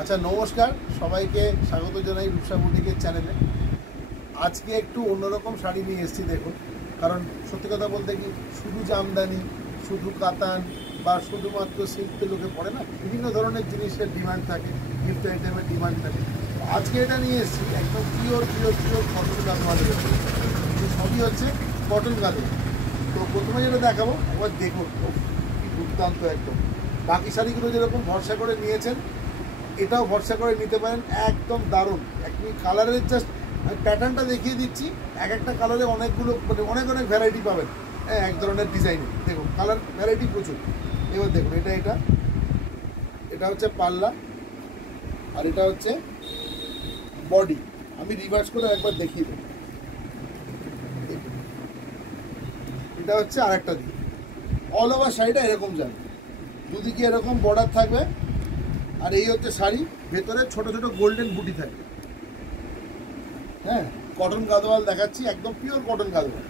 আচ্ছা নমস্কার সবাইকে স্বাগত জানাই রূপসা বুটিকের চ্যানেলে। আজকে একটু অন্যরকম শাড়ি নিয়ে এসেছি দেখুন, কারণ সত্যি কথা বলতে কি শুধু জামদানি, শুধু কাতান বা শুধুমাত্র সিল্ক লোকে পড়ে না, বিভিন্ন ধরনের জিনিসের ডিমান্ড থাকে, গিফট আইটেমের ডিমান্ড থাকে। আজকে এটা নিয়ে এসেছি একদম পিওর কটন গাদোয়ালের উপর। সবই হচ্ছে কটন গাদোয়াল। তো প্রথমে যেটা দেখাবো একবার দেখুন, কি দুর্দান্ত একদম। বাকি শাড়িগুলো যেরকম ভরসা করে নিয়েছেন এটাও ভরসা করে নিতে পারেন, একদম দারুণ। একদম কালারের জাস্ট প্যাটার্নটা দেখিয়ে দিচ্ছি, এক একটা কালারে অনেকগুলো মানে অনেক ভ্যারাইটি পাবেন। হ্যাঁ, এক ধরনের ডিজাইনে দেখুন কালার ভ্যারাইটি প্রচুর। এবার দেখুন এটা হচ্ছে পাল্লা, আর এটা হচ্ছে বডি। আমি রিভার্স করে একবার দেখিয়ে দেব। এটা হচ্ছে আরেকটা দিক, অল ওভার শাড়িটা এরকম যাবে, দুদিকে এরকম বর্ডার থাকবে। আর এই হচ্ছে শাড়ি, ভেতরে ছোট ছোট গোল্ডেন বুটি থাকবে। হ্যাঁ, কটন গাদোয়াল দেখাচ্ছি, একদম পিওর কটন গাদোয়াল,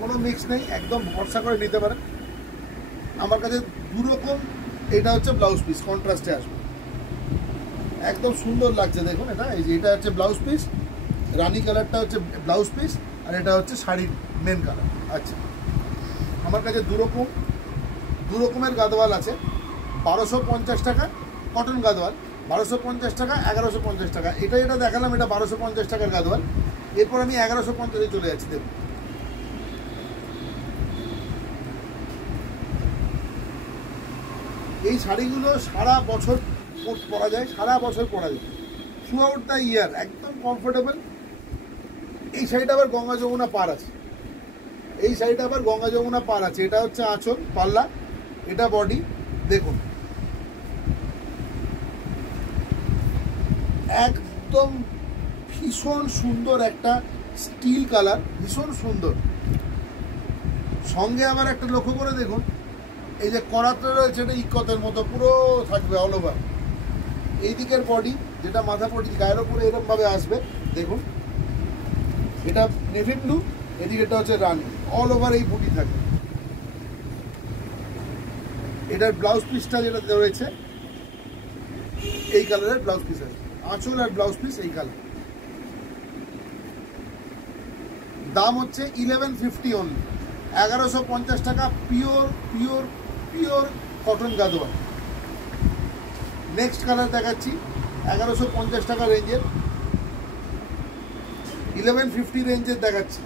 কোনো মিক্স নেই, একদম ভরসা করে নিতে পারেন। আমার কাছে দুরকম, এটা হচ্ছে ব্লাউজ পিস, কন্ট্রাস্টে আসবে, একদম সুন্দর লাগছে দেখুন। এটা হচ্ছে ব্লাউজ পিস, রানি কালারটা হচ্ছে ব্লাউজ পিস, আর এটা হচ্ছে শাড়ির মেন কালার। আচ্ছা, আমার কাছে দু রকমের গাদোয়াল আছে। 1250 টাকা কটন গাদোয়াল, 1250 টাকা, 1150 টাকা। এটা দেখালাম, এটা 1250 টাকার গাদোয়াল। এরপর আমি 1150-এ চলে যাচ্ছি। দেখুন এই শাড়িগুলো সারা বছর পরা যায়, থ্রু আউট দ্য ইয়ার, একদম কমফোর্টেবল। এই শাড়িটা আবার গঙ্গা যমুনা পার আছে, এটা হচ্ছে আঁচল, পাল্লা, এটা বডি। দেখুন একদম ভীষণ সুন্দর একটা স্টিল কালার, ভীষণ সুন্দর। সঙ্গে আবার একটা লক্ষ্য করে দেখুন, এই যে করাতটা রয়েছে এটা ইকতের মতো পুরো থাকবে অল ওভার। এই দিকের বডি, যেটা মাথা পটি গায়ের ওপরে এরকমভাবে আসবে দেখুন, এটা নেভি ব্লু, এদিকেটা হচ্ছে রানি, অল ওভার এই বুটি থাকবে। এটার ব্লাউজ পিসটা যেটা রয়েছে এই কালারের ব্লাউজ পিস আছে, আঁচল আর ব্লাউজ পিস এই কালার। দাম হচ্ছে 1150 অনলি, 1150 টাকা, pure cotton Gadwal. Next colour দেখাচ্ছি 1150 টাকা রেঞ্জের, 1150 রেঞ্জের দেখাচ্ছি।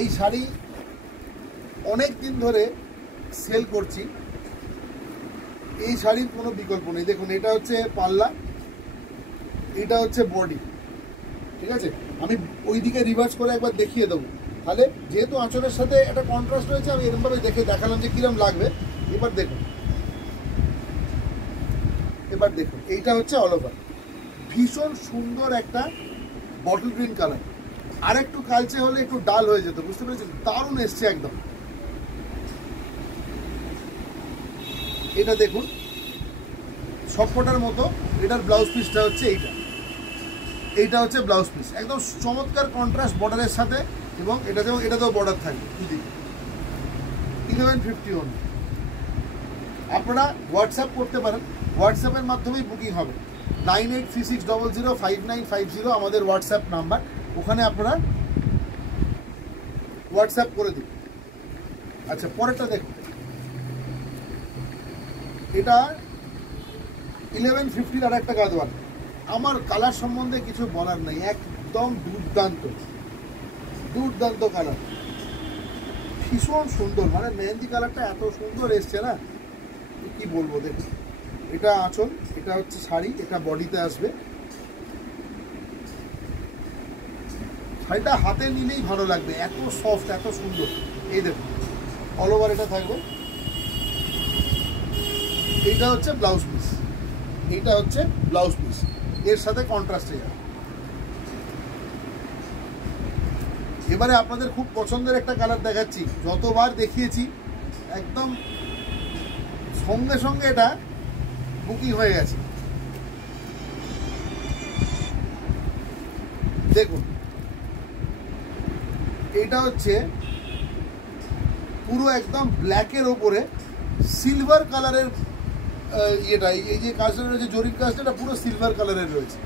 এই শাড়ি অনেক দিন ধরে সেল করছি, এই শাড়ির কোনো বিকল্প নেই। দেখুন এটা হচ্ছে পাল্লা, এটা হচ্ছে বডি, ঠিক আছে। আমি ওই দিকে রিভার্স করে একবার দেখিয়ে দেবো, তাহলে যেহেতু আঁচলের সাথে একটা কন্ট্রাস্ট রয়েছে, আমি এরকমভাবে দেখালাম যে কিরম লাগবে। এবার দেখুন এইটা হচ্ছে অল ওভার, ভীষণ সুন্দর একটা বটল গ্রিন কালার। আর একটু কালচে হলে একটু ডাল হয়ে যেত, বুঝতে পেরেছেন, দারুণ এসছে একদম। এটা দেখুন সবকটার মতো, এটার ব্লাউজ পিসটা হচ্ছে এইটা হচ্ছে ব্লাউজ পিস, একদম চমৎকার কন্ট্রাস্ট বর্ডারের সাথে, এবং এটাতেও বর্ডার থাকবে দুদিকে। 1150 অনলি। আপনারা হোয়াটসঅ্যাপ করতে পারেন, হোয়াটসঅ্যাপের মাধ্যমেই বুকিং হবে। 9836005950 আমাদের হোয়াটসঅ্যাপ নাম্বার, ওখানে আপনারা হোয়াটসঅ্যাপ করে দিন। আচ্ছা, পরেরটা দেখুন, এটা 1150 আর একটা গাদোয়াল। আমার কালার সম্বন্ধে কিছু বলার নেই, একদম দুর্দান্ত কালার, ভীষণ সুন্দর। মানে মেহেন্দি কালারটা এত সুন্দর এসছে না, কি বলবো। দেখুন এটা আঁচল, এটা হচ্ছে শাড়ি, এটা বডিতে আসবে। শাড়িটা হাতে নিলেই ভালো লাগবে, এত সফট, এত সুন্দর। এই দেখুন অল ওভার এটা থাকবে। এইটা হচ্ছে ব্লাউজ পিস, এর সাথে কন্ট্রাস্টে যাবে। এবারে আপনাদের খুব পছন্দের একটা কালার দেখাচ্ছি, যতবার দেখিয়েছি একদম সঙ্গে এটা বুকিং হয়ে গেছে। দেখুন এটা হচ্ছে পুরো একদম ব্ল্যাকের ওপরে সিলভার কালারের ইয়েটা, এই যে কাজটা রয়েছে জরির কাজটা, এটা পুরো সিলভার কালারের রয়েছে,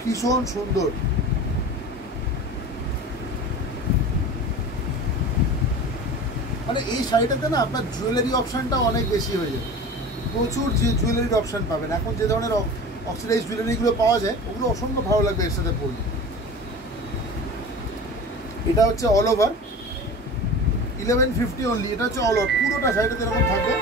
ভীষণ সুন্দর। মানে এই শাড়িটাতে না আপনার জুয়েলারি অপশানটা অনেক বেশি হয়ে যাবে, প্রচুর যে জুয়েলারির অপশান পাবেন। এখন যে ধরনের অক্সিডাইজ জুয়েলারিগুলো পাওয়া যায় ওগুলো অসম্ভব ভালো লাগবে এর সাথে পরলে। এটা হচ্ছে অল ওভার 1150 অনলি। এটা হচ্ছে অল ওভার, পুরোটা শাড়িটাতে এরকম থাকবে।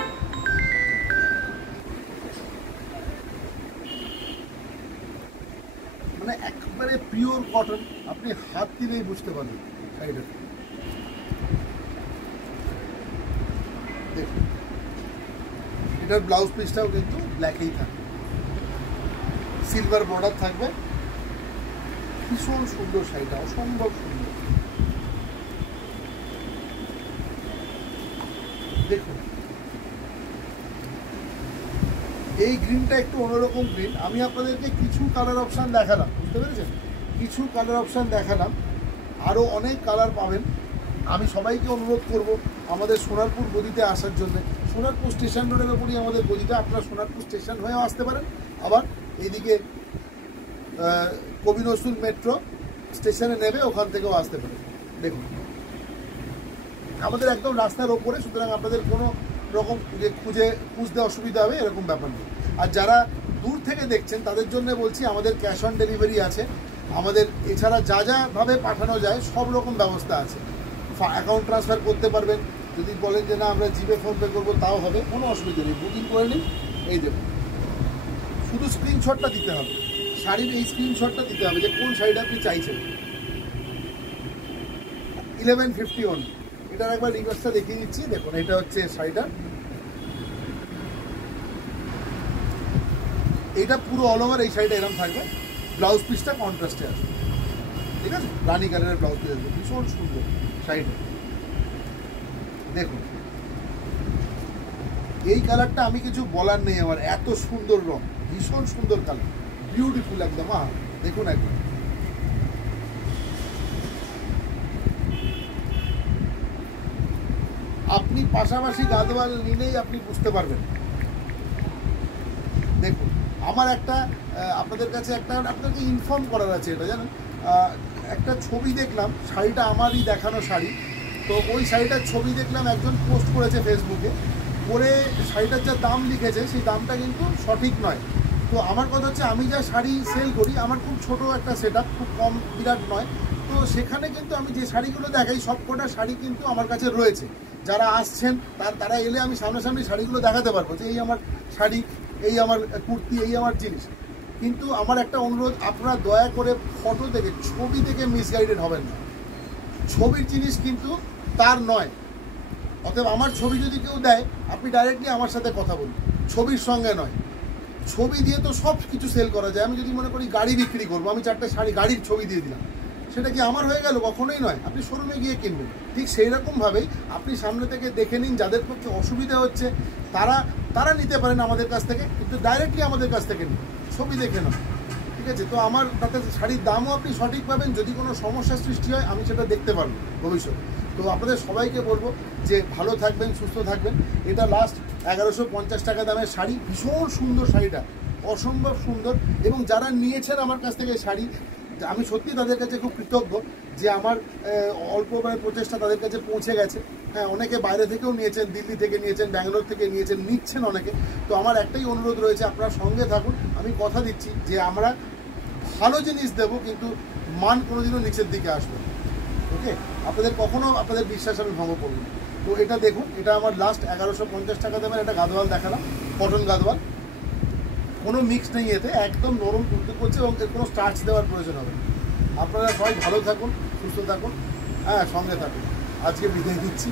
মানে একবারে পিওর কটন, আপনি হাত দিলেই বুঝতে পারবেন শাড়িটাতে। দেখুন এটার ব্লাউজ পিসটাও কিন্তু ব্ল্যাকেই থাকবে, সিলভার বর্ডার থাকবে, ভীষণ সুন্দর শাড়িটা, অসম্ভব সুন্দর। দেখুন এই গ্রিনটা একটু অন্যরকম গ্রিন। আমি আপনাদেরকে কিছু কালার অপশান দেখালাম, বুঝতে পেরেছেন, কিছু কালার অপশান দেখালাম, আরও অনেক কালার পাবেন। আমি সবাইকে অনুরোধ করব আমাদের সোনারপুর গদিতে আসার জন্য। সোনারপুর স্টেশন রোডের ওপরই আমাদের গদিটা, আপনারা সোনারপুর স্টেশন হয়েও আসতে পারেন, আবার এইদিকে কবি নজরুল মেট্রো স্টেশনে নেবে ওখান থেকেও আসতে পারেন। দেখুন আমাদের একদম রাস্তার ওপরে, সুতরাং আপনাদের কোনো রকম যে খুঁজতে অসুবিধা হবে এরকম ব্যাপার নেই। আর যারা দূর থেকে দেখছেন তাদের জন্য বলছি আমাদের ক্যাশ অন ডেলিভারি আছে আমাদের। এছাড়া যাভাবে পাঠানো যায় সব রকম ব্যবস্থা আছে। অ্যাকাউন্ট ট্রান্সফার করতে পারবেন, যদি বলেন যে না আমরা জিপে ফোনপে করবো তাও হবে, কোনো অসুবিধা নেই। বুকিং করে নিন, এই দেখুন শুধু স্ক্রিনশটটা দিতে হবে, শাড়ির এই স্ক্রিনশটটা দিতে হবে যে কোন শাড়িটা আপনি চাইছেন। 1150 অনলি। এটার একবার রিভার্সটা দেখিয়ে দিচ্ছি, দেখুন এটা হচ্ছে শাড়িটা, এটা পুরো অল ওভার এই শাড়িটা এরকম থাকবে, ব্লাউজ পিসটা কন্ট্রাস্টে আসবে, ঠিক আছে, রানি কালারের ব্লাউজ পিস আসবে, ভীষণ সুন্দর শাড়িটা। দেখুন এই কালারটা আমি কিছু বলার নেই আমার, এত সুন্দর রং, ভীষণ সুন্দর কালার, বিউটিফুল একদম। দেখুন একদম আপনি পাশাপাশি গাদওয়াল নিলেই আপনি বুঝতে পারবেন। দেখুন আমার একটা আপনাদের কাছে একটা আপনাকে ইনফর্ম করার আছে, এটা জানেন, একটা ছবি দেখলাম, শাড়িটা আমারই দেখানো শাড়ি, তো ওই শাড়িটার ছবি দেখলাম একজন পোস্ট করেছে ফেসবুকে, করে শাড়িটার যা দাম লিখেছে সেই দামটা কিন্তু সঠিক নয়। তো আমার কথা হচ্ছে আমি যা শাড়ি সেল করি আমার খুব ছোট একটা সেট আপ, খুব কম, বিরাট নয়। তো সেখানে কিন্তু আমি যে শাড়িগুলো দেখাই সব কটা শাড়ি কিন্তু আমার কাছে রয়েছে। যারা আসছেন তারা এলে আমি সামনাসামনি শাড়িগুলো দেখাতে পারবো যে এই আমার শাড়ি, এই আমার কুর্তি, এই আমার জিনিস। কিন্তু আমার একটা অনুরোধ, আপনারা দয়া করে ফটো দেখে, ছবি দেখে মিসগাইডেড হবেন না। ছবির জিনিস কিন্তু তার নয়, অতএব আমার ছবি যদি কেউ দেয় আপনি ডাইরেক্টলি আমার সাথে কথা বলুন, ছবির সঙ্গে নয়। ছবি দিয়ে তো সব কিছু সেল করা যায়। আমি যদি মনে করি গাড়ি বিক্রি করবো, আমি 4টে শাড়ি গাড়ির ছবি দিয়ে দিলাম, সেটা কি আমার হয়ে গেল? কখনোই নয়। আপনি শোরুমে গিয়ে কিনবেন। ঠিক সেই রকমভাবেই আপনি সামনে থেকে দেখে নিন, যাদের পক্ষে অসুবিধা হচ্ছে তারা নিতে পারেন আমাদের কাছ থেকে, কিন্তু ডাইরেক্টলি আমাদের কাছ থেকে নিন, ছবি দেখে নাও, ঠিক আছে? তো আমার তাতে শাড়ির দামও আপনি সঠিক পাবেন। যদি কোনো সমস্যার সৃষ্টি হয় আমি সেটা দেখতে পারবো ভবিষ্যতে। তো আপনাদের সবাইকে বলবো যে ভালো থাকবেন, সুস্থ থাকবেন। এটা লাস্ট 1150 টাকা দামের শাড়ি, ভীষণ সুন্দর শাড়িটা, অসম্ভব সুন্দর। এবং যারা নিয়েছেন আমার কাছ থেকে শাড়ি, আমি সত্যি তাদের কাছে খুব কৃতজ্ঞ যে আমার অল্প প্রচেষ্টা তাদের কাছে পৌঁছে গেছে। হ্যাঁ, অনেকে বাইরে থেকেও নিয়েছেন, দিল্লি থেকে নিয়েছেন, ব্যাঙ্গালোর থেকে নিচ্ছেন অনেকে। তো আমার একটাই অনুরোধ রয়েছে, আপনারা সঙ্গে থাকুন। আমি কথা দিচ্ছি যে আমরা ভালো জিনিস দেবো, কিন্তু মান কোনোদিনও নিচের দিকে আসবে। ওকে, আপনাদের কখনো আপনাদের বিশ্বাস আমি ভঙ্গ করব না। তো এটা দেখুন, এটা আমার লাস্ট 1150 টাকা দামের একটা গাদোয়াল দেখালাম, কটন গাদোয়াল, কোনো মিক্স নেই এতে, একদম নরম তুলতে করছে এবং এর কোনো স্টার্চ দেওয়ার প্রয়োজন হবে না। আপনারা সবাই ভালো থাকুন, সুস্থ থাকুন, হ্যাঁ, সঙ্গে থাকুন। আজকে বিদায় দিচ্ছি।